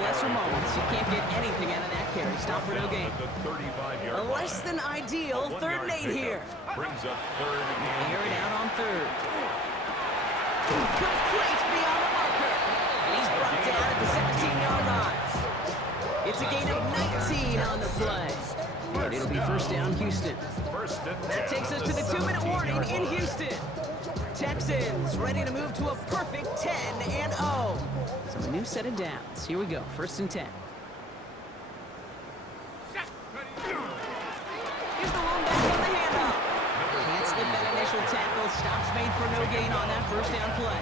lesser moments. You can't get anything out of that carry. Stop for no gain. A less than ideal 3rd and 8 here. Brings up 3rd and Air it out on 3rd. Complete beyond the marker. And he's brought down at the 17-yard line. It's a gain of 19 on the play. And it'll be 1st down, Houston. That takes us to the 2-minute warning in Houston. Texans ready to move to a perfect 10-0. So a new set of downs. Here we go, 1st and 10. Here's the one back on the handoff. Can't slip that initial tackle. Stops made for no gain on that 1st down play.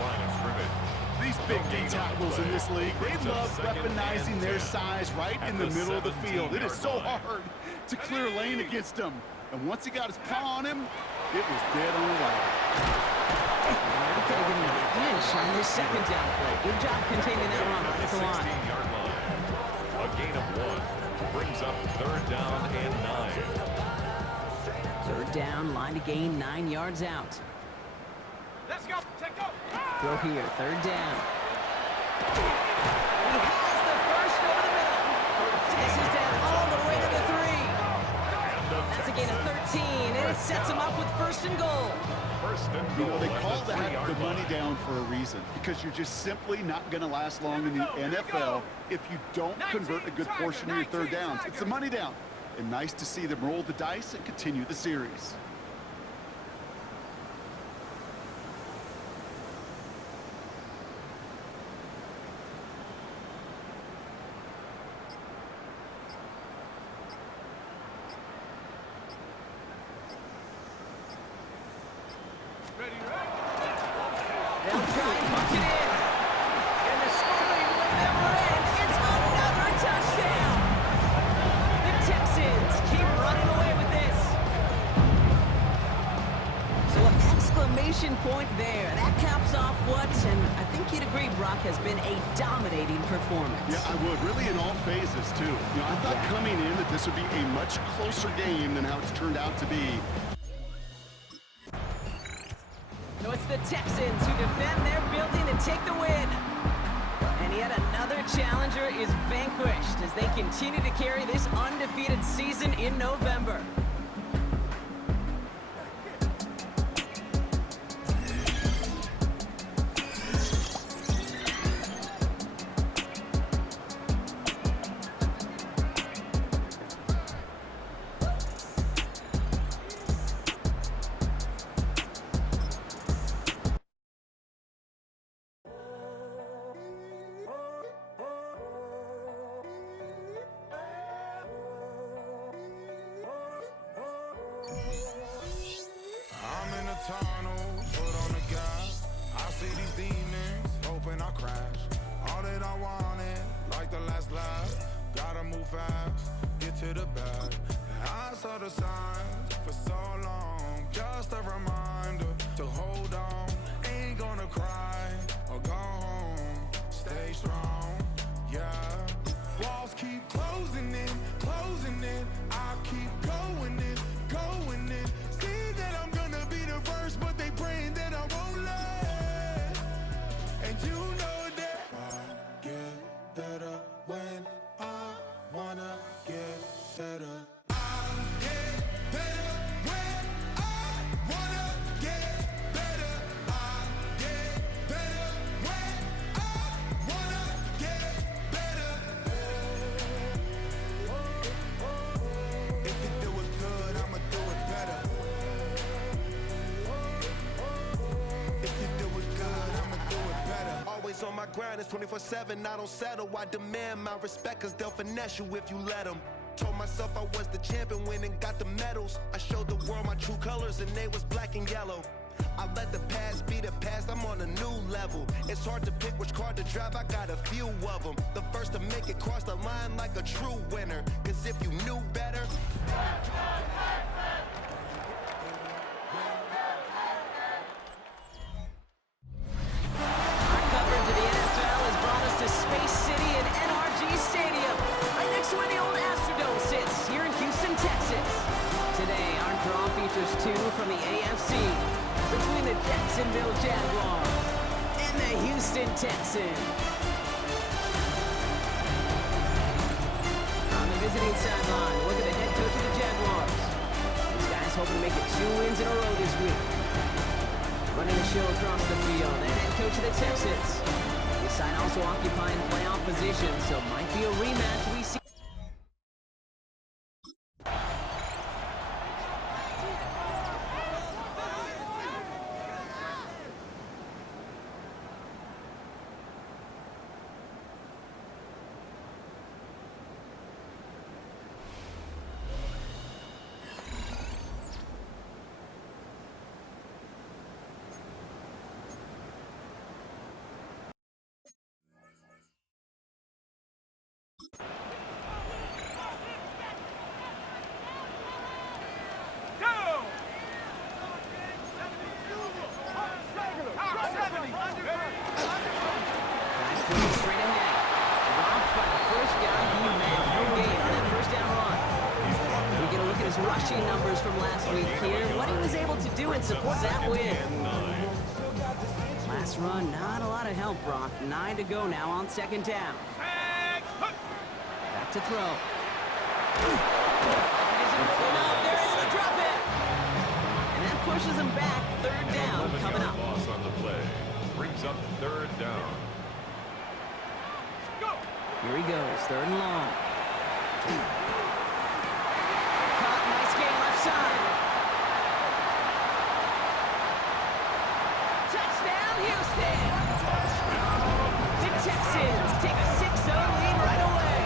These big D tackles in this league, they love weaponizing their size right in the middle of the field. It is so hard to clear lane against them. And once he got his paw on him, it was dead on arrival. They're not going to give him an inch on this 2nd down play. Good job containing that run right at the line. 16-yard line. A gain of 1 brings up 3rd down and 9. 3rd down, line to gain 9 yards out. Let's go. Take go. Throw here, 3rd down. He has the first over the middle. This is down all the way to the 3. That's a gain of 13, and it sets him up with 1st and goal. You know, they call that the money down for a reason, because you're just simply not going to last long in the NFL if you don't convert a good portion of your 3rd downs. It's the money down. And nice to see them roll the dice and continue the series. They'll try and punch it in. And the scoring will never end. It's another touchdown. The Texans keep running away with this. So an exclamation point there. That caps off what, and I think you'd agree, Brock, has been a dominating performance. Yeah, I would. Really in all phases, too. You know, I thought coming in that this would be a much closer game than how it's turned out to be. So it's the Texans who defend their building and take the win. And yet another challenger is vanquished as they continue to carry this undefeated season in November. Tunnel, foot on the gas. I see these demons, hoping I crash. All that I wanted, like the last laugh. Gotta move fast, get to the bag. I saw the signs for so long, just a reminder to hold on. Ain't gonna cry or go home. Stay strong, yeah. Walls keep closing in, closing in. I keep going in, going in. See that I'm gonna be the first, but they praying that I won't let. And you know that I get better when I wanna get better. I get better when I wanna get better. I get better when I wanna get better. If you do it good, I'ma do it better. If you do it good, I'ma do it better. Always on my grind, it's 24/7, I don't settle. I demand my respect, cause they'll finesse you if you let them. Told myself I was the champion, went and got the medals. I showed the world my true colors and they was black and yellow. I let the past be the past, I'm on a new level. It's hard to pick which card to drive, I got a few of them. The first to make it cross the line like a true winner. Cause if you knew better, Our coverage of the NFL has brought us to Space City and NRG Stadium, right next to where the old Astrodome sits, here in Houston, Texas. Today, our draw features two from the AFC, between the Jacksonville Jaguars and the Houston Texans. visiting sideline. Look at the head coach of the Jaguars. This guy's hoping to make it 2 wins in a row this week. Running the show across the field, and head coach of the Texans. This side also occupying playoff position, so might be a rematch we see. Rushing numbers from last week here. What he was able to do and support that win. Last run, not a lot of help, Brock. 9 to go now on second down. Back to throw. They're able to drop it. And that pushes him back. Third down coming up. Loss on the play. Brings up third down. Here he goes, third and long. Touchdown, Houston! The Texans take a 6-0 lead right away.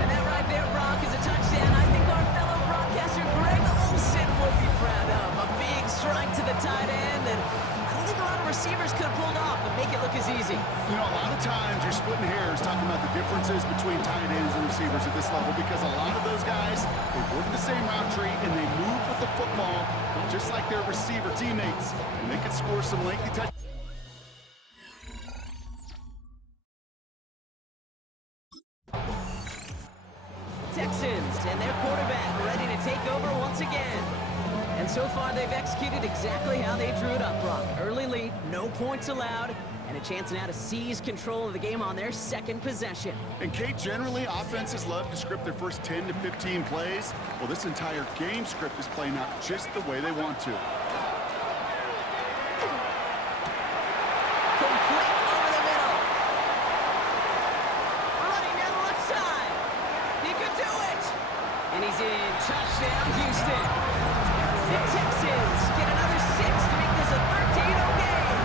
And that right there, Brock, is a touchdown I think our fellow broadcaster Greg Olsen would be proud of. A big strike to the tight end, and I don't think a lot of receivers could have pulled off and make it look as easy. You know, a lot of times you're splitting hairs talking about the differences between tight ends and receivers at this level because a lot of those guys, they work the same route tree and they move with the football just like their receiver teammates, and they can score some lengthy touchdowns. Texans and their quarterback ready to take over once again. And so far, they've executed exactly how they drew it up, Brock. Early lead, no points allowed, and a chance now to seize control of the game on their second possession. And Kate, generally, offenses love to script their first 10 to 15 plays. Well, this entire game script is playing out just the way they want to. Complete over the middle. Running down the left side. He could do it. And he's in. Touchdown, Houston. The Texans get another 6 to make this a 13-0 game.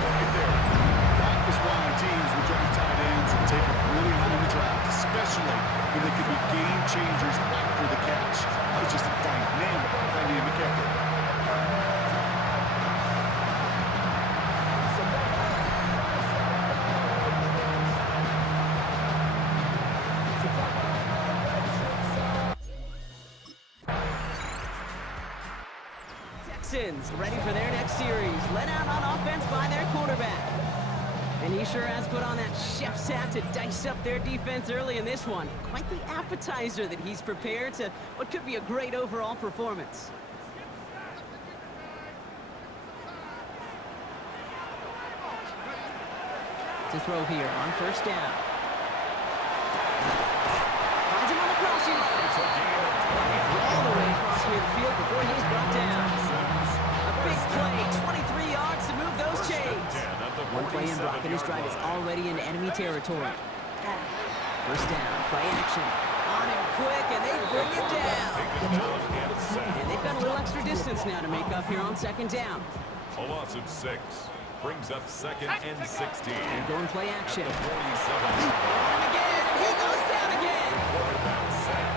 Right there. That is why teams will draft tight ends and take them really high in the draft, especially when they could be game changers after the catch. That was just a dynamic effort. Texans ready for their next series. Led out on offense by their quarterback. And he sure has put on that chef's hat to dice up their defense early in this one. Quite the appetizer that he's prepared to what could be a great overall performance. To throw here on first down. Finds him on the crossing line. All the way across midfield before he's brought down. A big play, 23 yards to move those chains. One play in, Brock, and his drive is already into enemy territory. First down, play action. On him quick, and they bring it down. And they've got a little extra distance now to make up here on second down. A loss of 6. Brings up second and 16. And going play action. The 47. On him again, and he goes down again.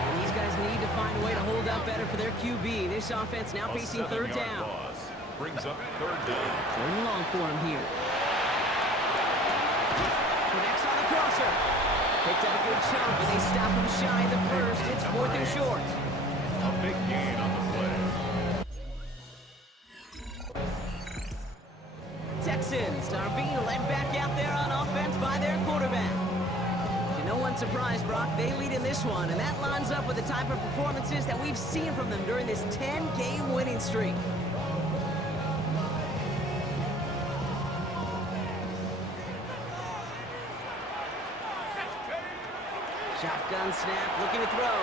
And these guys need to find a way to hold up better for their QB. This offense now facing third down. Loss. Brings up third down. Third and long for him here. Connects on the crosser. Picked up a good chunk, and they stop him shy of the first. It's fourth and short. A big gain on the play. Texans are being led back out there on offense by their quarterback. To no one's surprise, Brock, they lead in this one, and that lines up with the type of performances that we've seen from them during this 10-game winning streak. Shotgun snap, looking to throw.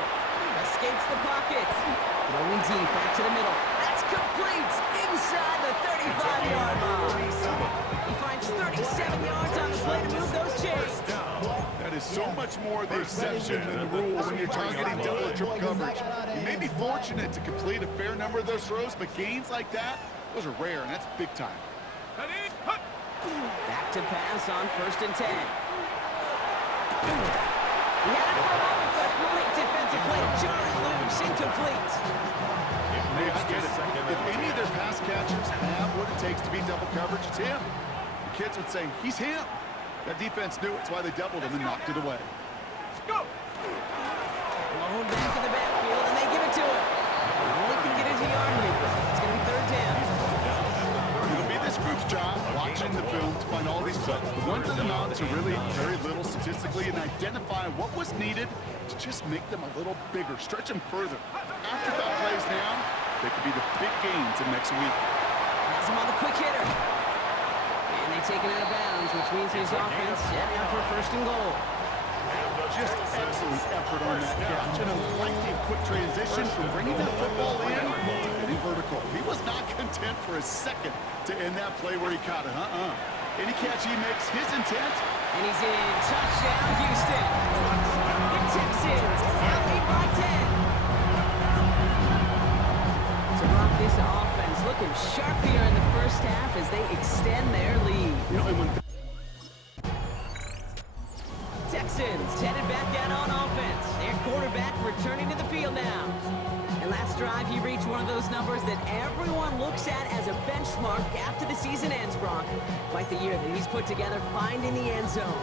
Escapes the pocket. Throwing deep, back to the middle. That's complete inside the 35-yard line. He finds 37 yards on the play to move those chains. That is so much more the exception than the rule when you're targeting double or triple coverage. You may be fortunate to complete a fair number of those throws, but gains like that, those are rare, and that's big time. Back to pass on 1st and 10. He had it for a moment, but great defensive play. Jarring loose, incomplete. Hey, I get it. If any of their pass catchers have what it takes to beat double coverage, it's him. The kids would say, he's him. That defense knew it's why they doubled him and knocked it away. Go! Blown back in the backfield, and they give it to him. Only can get into yard here, bro. It's going to be 3rd down. It'll be this group's job watching the film to find all these plays. The ones that amount to really very little statistically and identify what was needed to just make them a little bigger, stretch them further. Afterthought plays now, they could be the big gains in next week. Has him on the quick hitter. And they take him out of bounds, which means his offense setting up for 1st and goal. Just excellent effort on that catch and a lightning quick transition from bringing that football in to getting vertical. He was not content for a second to end that play where he caught it. Any catch he makes, his intent. And he's in. Touchdown, Houston. The Texans now lead by 10. So Brock, this offense looking sharp here in the 1st half as they extend their lead. You know, and when Texans headed back out on offense. Their quarterback returning to the field now. And last drive, he reached one of those numbers that everyone looks at as a benchmark after the season ends, Brock. Quite the year that he's put together, finding the end zone.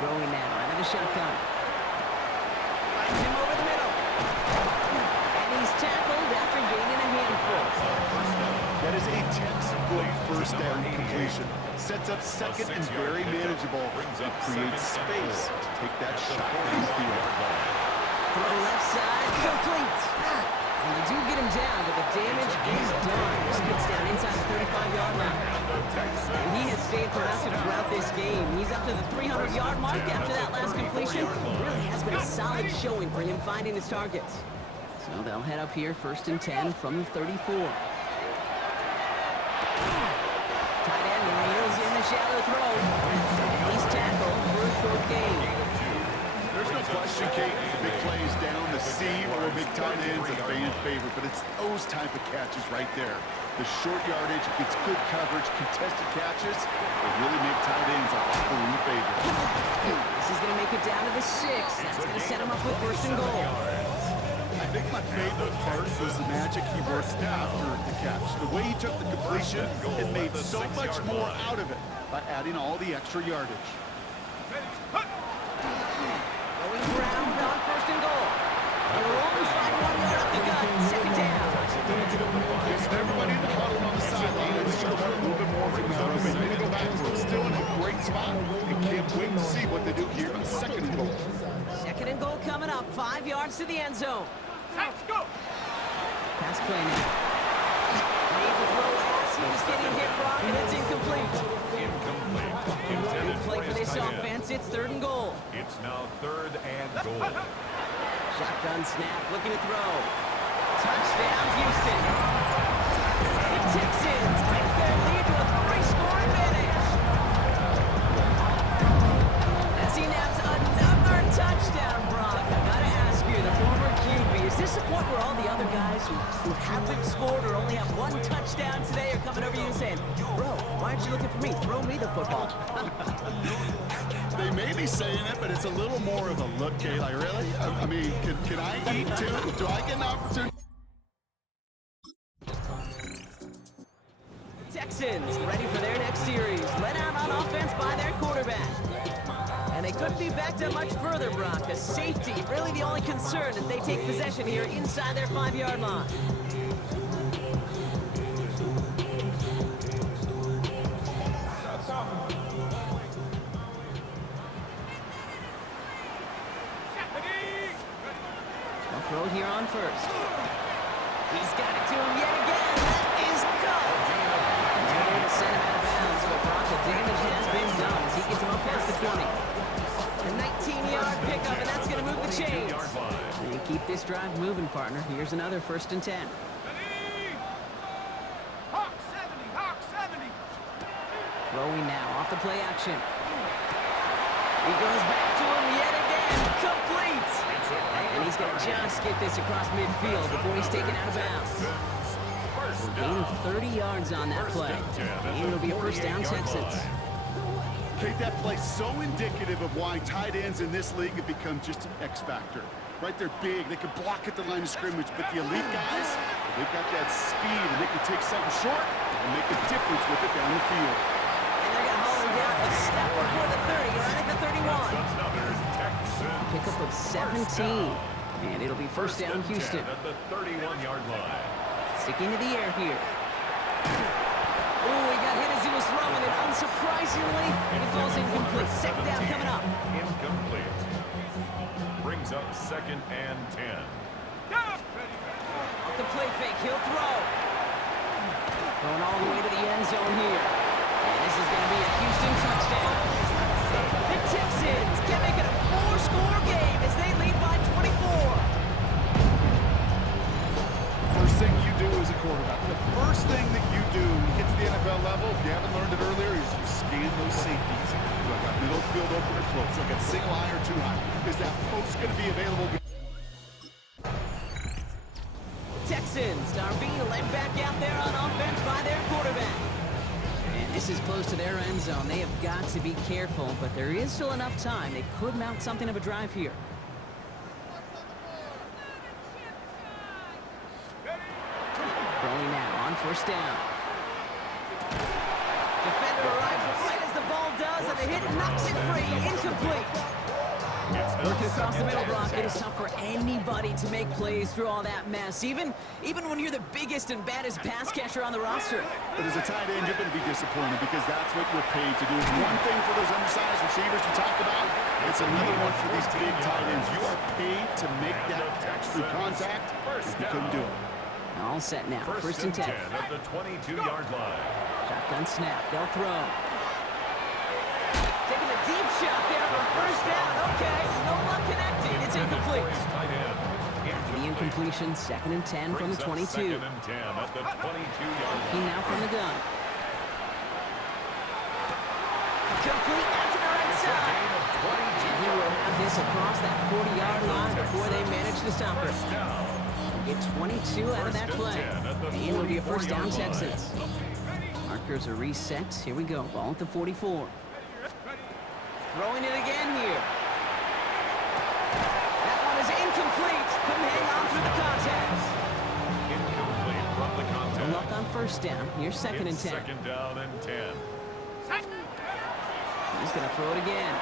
Throwing now out of the shotgun. Finds him over the middle. And he's tackled after gaining a handful. that is a textbook 1st down completion. Sets up 2nd and very manageable. It creates space to take that shot downfield. Throw left side, complete. And they do get him down, but the damage is done. This gets down inside the 35-yard line. And he has stayed productive throughout this game. He's up to the 300-yard mark after that last completion. Really has been a solid showing for him finding his targets. So they'll head up here 1st and 10 from the 34. Tight end reels in the shallow throw. And he's tackled for a short gain. There's no question, Kate, the big plays down the seam or a big tight end's a fan favorite, but it's those type of catches right there. The short yardage, it gets good coverage, contested catches, they really make tight ends a locker room favorite. This is going to make it down to the 6. That's going to set him up with 1st and goal. I think my favorite part was the magic he worked after the catch. The way he took the completion and made so much more out of it by adding all the extra yardage. Going ground on 1st and goal. And we'll only find 1 yard up the gut. 2nd down. Yes, everybody in the huddle on the sideline is sure to a little bit more from that. They need to go backwards. Still in a great spot. And can't wait to see what they do here on 2nd and goal. 2nd and goal coming up. 5 yards to the end zone. Let's go! Pass play now. Made the throw as he was getting hit, Brock, and it's incomplete. Big play for this offense. It's 3rd and goal. It's now 3rd and goal. Shotgun snap, looking to throw. Touchdown, Houston. The Texans take their lead to a 3-score advantage. As he naps another touchdown, Brock. I gotta ask you, the former QB, is this a point where all the other guys who haven't scored or only have 1 touchdown today are coming over you and saying, bro, why aren't you looking for me? Throw me the football. They may be saying it, but it's a little more of a look, Kay. Like, really? I mean, can I eat too? Do I get an opportunity? Texans ready for their next series. Led out on offense by their quarterback. And they couldn't be backed up much further, Brock. A safety, really the only concern as they take possession here inside their 5-yard line. They'll throw here on 1st. He's got it to him yet again. That is caught. They're there to send him out of bounds, but Brock, the damage has been done as he gets him up past the 20. A 19-yard pickup, and that's going to move the chains. And keep this drive moving, partner. Here's another 1st and 10. Hawk 70, Hawk 70. Throwing now off the play action. He goes back to him yet again. Complete. And he's going to just get this across midfield before he's taken out of bounds. A gain of 30 yards on that play. And it'll be a 1st down, Texans. Kate, that play's so indicative of why tight ends in this league have become just an X factor. Right, they're big, they can block at the line of scrimmage, but the elite guys, they've got that speed, and they can take something short and make a difference with it down the field. And they're going to haul him down a step before the 30, right at the 31. Pickup of 17, and it'll be 1st down, Houston. At the 31-yard line. Sticking to the air here. Oh, he got hit as he was throwing it. Unsurprisingly, it falls incomplete. 2nd down coming up. Incomplete. Brings up 2nd and 10. Off the play fake, he'll throw. Going all the way to the end zone here. And this is going to be a Houston touchdown. The Texans can make it a 4-score game as they lead by 24. First thing you do as a quarterback, the first thing that you do when you get to the NFL level, if you haven't learned it earlier, is you scan those safeties. Do I got middle field open or close? Do I got single high or 2 high? Is that post going to be available? Texans are being led back out there on offense by their quarterback. And this is close to their end zone. They have got to be careful, but there is still enough time. They could mount something of a drive here. Throwing now on 1st down. Defender arrives right as the ball does, and the hit knocks it free. Incomplete. Working across the middle block, it is tough for anybody to make plays through all that mess, even when you're the biggest and baddest pass catcher on the roster. But as a tight end, you're going to be disappointed because that's what you're paid to do. It's one thing for those undersized receivers you talk about. It's another one for these big tight ends. You are paid to make that catch through contact, and you couldn't do it. All set now, 1st and 10. At the 22-yard line. Shotgun snap, they'll throw. Taking a deep shot there for 1st down. Okay, no luck connecting. It's incomplete. After the incompletion, 2nd and 10 from the 22. 2nd and 10 at the 22-yard line. Looking now from the gun. Complete out to the right side. And he will have this across that 40-yard line before they manage to stop her. Get 22 out of that play. And it'll be a 1st down, Texans. Markers are reset. Here we go. Ball at the 44. Throwing it again here. That one is incomplete. Couldn't hang on through the contact. Incomplete from the contact. No luck on 1st down. Here's 2nd and 10. 2nd down and 10. He's going to throw it again.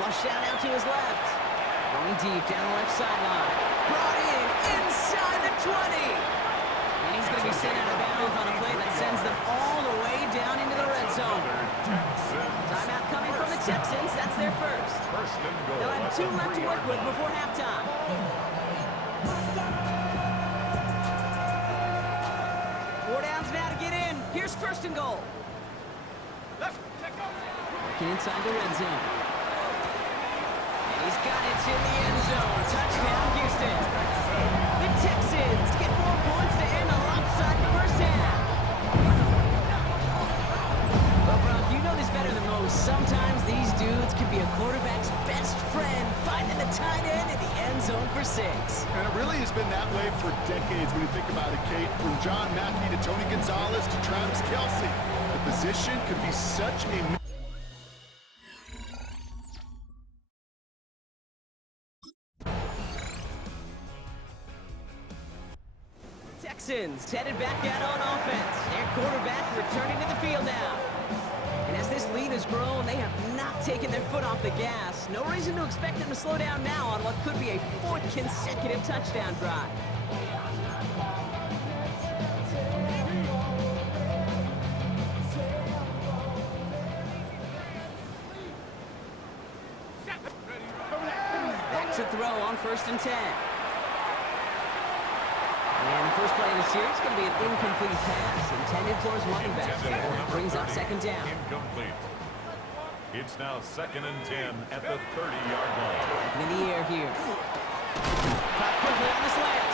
Flush down out to his left. Going deep down the left sideline. Brought in inside the 20. And he's going to be sent out of bounds on a play that sends them all the way down into the red zone. Timeout coming from the Texans. That's their first. They'll have 2 left to work with before halftime. Four downs now to get in. Here's 1st and goal. Working inside the red zone. And he's got it to the end zone. Touchdown, Houston. The Texans get more points to end a lopsided 1st half. Well, Brock, you know this better than most. Sometimes these dudes can be a quarterback's best friend, finding the tight end in the end zone for 6. And it really has been that way for decades when you think about it, Kate. From John Mackey to Tony Gonzalez to Travis Kelce. The position could be such a... Texans headed back out on offense. Their quarterback returning to the field now. And as this lead has grown, they have not taken their foot off the gas. No reason to expect them to slow down now on what could be a 4th consecutive touchdown drive. Back to throw on 1st and 10. And the first play of the series is going to be an incomplete pass intended for his running back there. That brings up second down. Incomplete. It's now 2nd and 10 at the 30-yard line. In the air here. Caught quickly on the slant.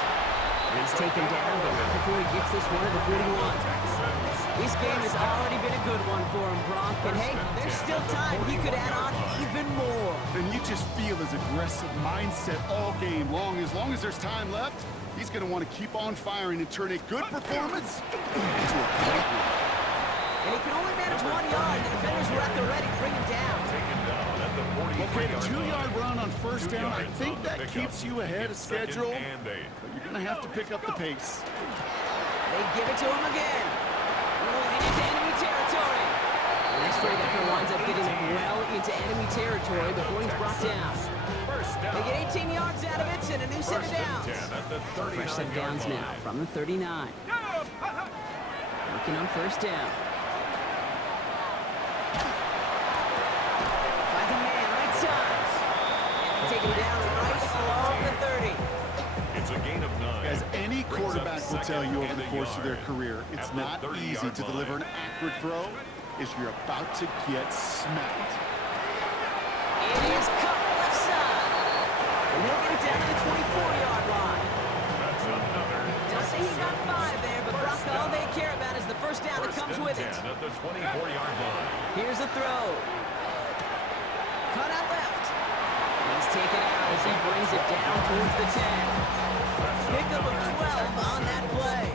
He's taken down, but not before he gets this one at the 41. This game has already been a good one for him, Brock. And hey, there's still time. He could add on even more. And you just feel his aggressive mindset all game long. As long as there's time left, he's going to want to keep on firing and turn a good performance into a great one. And he can only manage 1 yard. The defenders were at the ready to bring him down. Taken down at the 43-yard Okay, the 2-yard run on first down, I think that keeps you ahead of schedule, and 8. but you're going to have to pick up the pace. They give it to him again. Rolling into enemy territory. The next straight effort winds up getting him well into enemy territory before he's brought down. They get 18 yards out of it and a new set of downs. Fresh set of downs now from the 39. Working on first down. Finds a man right side. And they take him down right along the 30. It's a gain of 9. As any Brings up quarterback will tell you over second the and a course of their yard career, it's at the not 30-yard easy to deliver line. an accurate throw as you're about to get smacked. It is cut left side. And he'll get it down to the 24-yard line. That's another. They'll say he got 5 there, but Brock, all they care about is the first down that First comes and with it. 10 at the 24-yard line. Here's a throw. Cut out left. He's taken out as he brings it down towards the 10. Pickup of 12 on that play.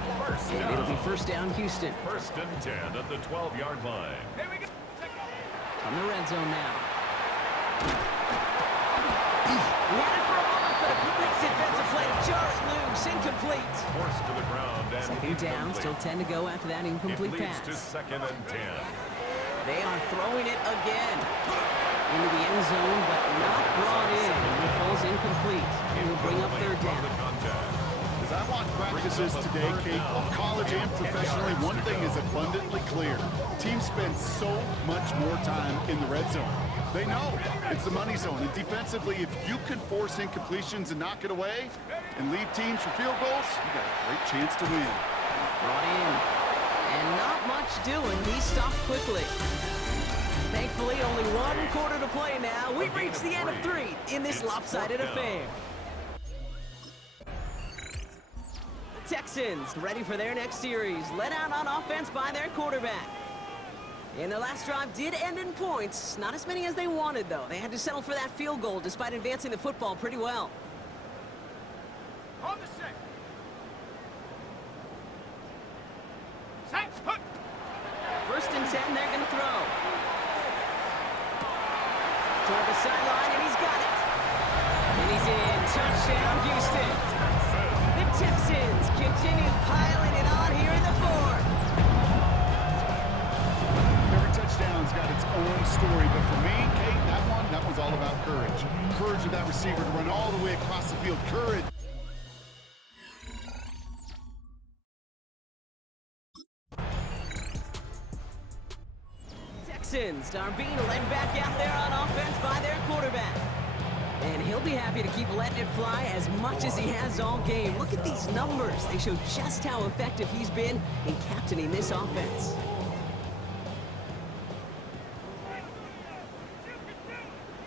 And it'll be first down, Houston. First and 10 at the 12-yard line. On the red zone now. He had it for a moment, but a quick defensive play to jar it loose. Incomplete. Forced to the ground and Second down, incomplete. still 10 to go after that incomplete It leads to pass. 2nd and 10. They are throwing it again. Into the end zone, but not brought in. It falls incomplete. It will bring up third From down. the contact. As I watch practices today, Kate, both college and professionally, one thing is abundantly clear. Teams spend so much more time in the red zone. They know it's the money zone. And defensively, if you can force incompletions and knock it away and leave teams for field goals, you got a great chance to win. Brought in. And not much doing. He stopped quickly. Thankfully, only 1 quarter to play now. We've reached the end of 3 in this It's lopsided fourth down. affair. The Texans ready for their next series. Led out on offense by their quarterback. And their last drive did end in points. Not as many as they wanted, though. They had to settle for that field goal despite advancing the football pretty well. On the set. Set. Put. First and 10, they're going to throw. Toward the sideline, and he's got it. And he's in. Touchdown, Houston. The Texans continue piling it on here in the 4th. Every touchdown's got its own story, but for me, Kate, that one's all about courage. Courage of that receiver to run all the way across the field. Courage. Texans are being led back out there on offense by their quarterback. And he'll be happy to keep letting it fly as much as he has all game. Look at these numbers. They show just how effective he's been in captaining this offense.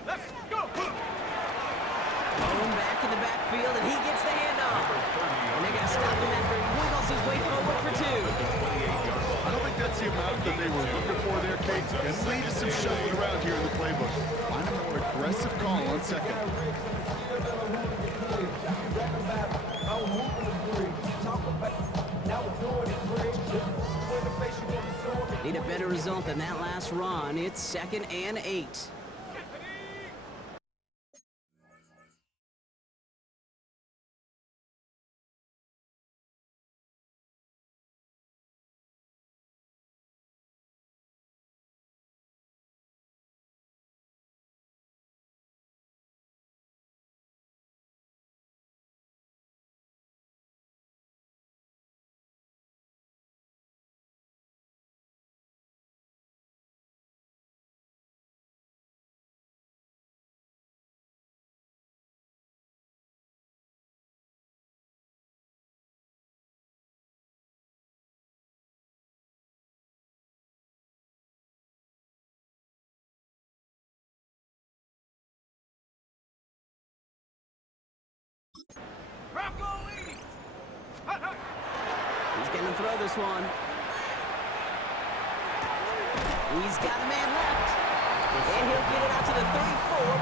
Let's go. Bone back in the backfield, and he gets the handoff. And they're going to stop him after he wiggles his way forward for 2. I don't think that's the amount that they were looking for there, Kate. And lead to some shuffling around here in the playbook. Find a more aggressive call on second. Need a better result than that last run. It's 2nd and 8. Bronco lead. Hut, hut. He's going to throw this one. He's got a man left. And he'll get it out to the 34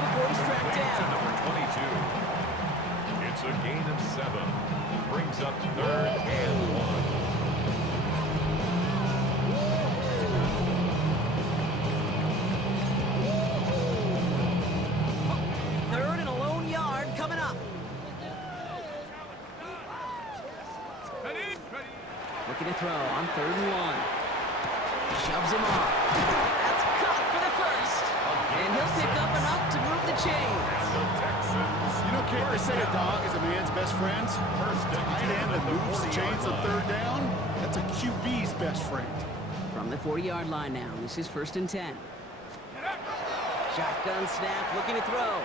before he's tracked Wait to down. number 22. It's a gain of 7. Brings up 3rd and 1. Third and a lone yard coming up. Ready? Ready. Looking to throw on 3rd and 1. Shoves him off. That's caught for the first. And he'll pick up enough to move the chains. The Texans. You know, Kate, they say a dog is a man's best friend. First and Tight 10 end at that the moves the 40-yard chains on line. 3rd down, that's a QB's best friend. From the 40-yard line now, this is 1st and 10. Shotgun snap, looking to throw.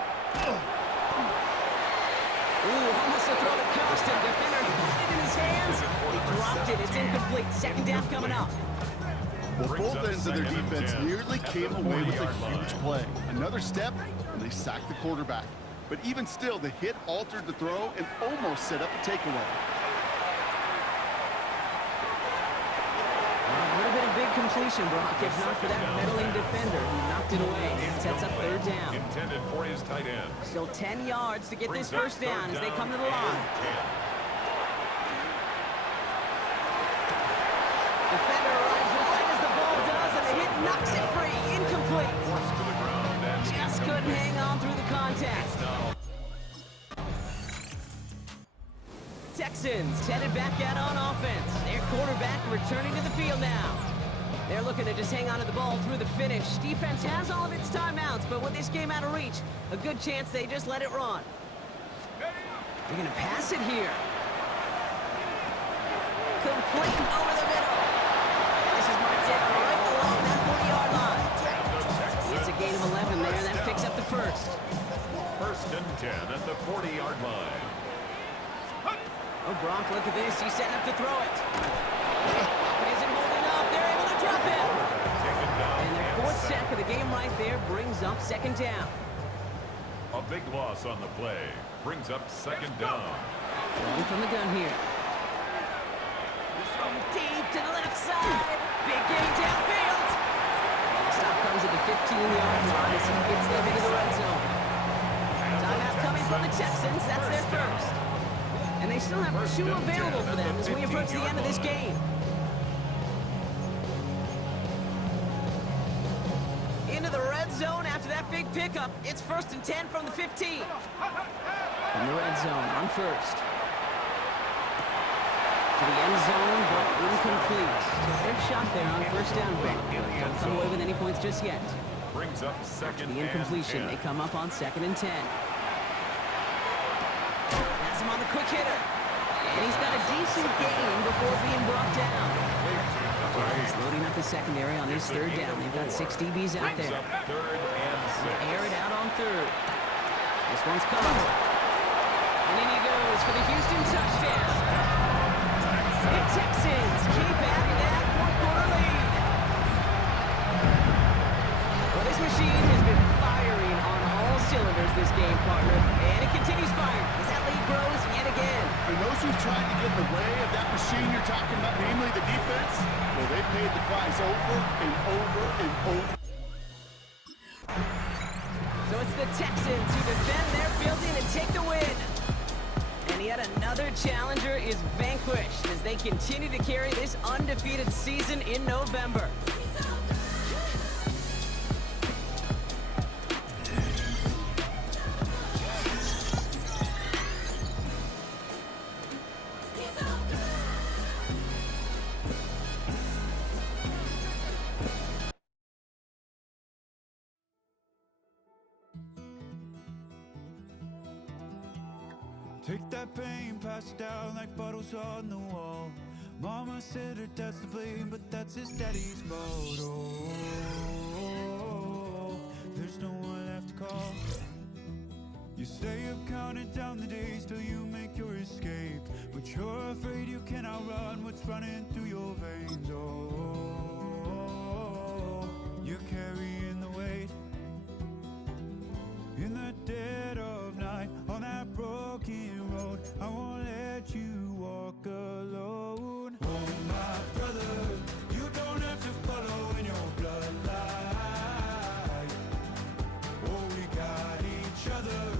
Ooh, almost a throw to Costin. Defender had it in his hands. He dropped it. It's incomplete. 2nd down coming up. Well, Brings both up ends of their 2nd and defense 10 nearly at the came away with a 40-yard huge line. play. Another step, and they sacked the quarterback. But even still, the hit altered the throw and almost set up a takeaway. Well, it would have been a big completion, Brock, if not for that meddling defender who knocked it away. It sets up 3rd down. Intended for his tight end. Still 10 yards to get this Brings up 1st down 3rd as they come to the and line. 10. Defender arrives right as the ball does, and the hit knocks it free. Incomplete. Forced to the ground and Just couldn't hang on through the contact. now. Texans headed back out on offense. Their quarterback returning to the field now. They're looking to just hang on to the ball through the finish. Defense has all of its timeouts, but with this game out of reach, a good chance they just let it run. They're going to pass it here. Complete over the middle. And this is marked down right along that 40-yard line. It's a gain of 11 there, and that picks up the first. 1st and 10 at the 40-yard line. Oh, Brock, look at this. He's setting up to throw it. But isn't holding up. They're able to drop him. Taken down And their and 4th sacked. sack of the game right there brings up 2nd down. A big loss on the play. Brings up 2nd down. Throwing from the gun here. He's throwing deep to the left side. Big gain downfield. And the stop comes at the 15-yard line as he gets them into the red zone. Timeout coming from the Texans. That's their first. And they still have 2 available for them as we approach the end of this game. Into the red zone after that big pickup. It's 1st and 10 from the 15. From the red zone on 1st. To the end zone, but incomplete. So their shot there on 1st down. Don't come away with any points just yet. Brings up After 2nd the incompletion, and they 10. come up on 2nd and 10. Has him on the quick hitter. And he's got a decent gain before being brought down. Well, he's loading up the secondary on his 3rd down. They've got 6 DBs out Brings there. up 3rd and 6. Air it out on 3rd. This one's coming. And in he goes for the Houston touchdown. The Texans keep adding that 4th-quarter lead. Well, this machine has been firing on all cylinders this game, partner. And it continues firing as that lead grows yet again. And those who've tried to get in the way of that machine you're talking about, namely the defense, well, they paid the price over and over and over. So it's the Texans who defend their building and take the win. And yet another challenger is vanquished as they continue to carry this undefeated season in November. Take that pain, pass it down like bottles on the wall. Mama said her dad's to blame, but that's his daddy's fault. Oh, there's no one left to call. You stay up counting down the days till you make your escape, but you're afraid you can outrun what's running through your veins. Oh, you're carrying the weight in the dead of night on that broken road. I won't let each other.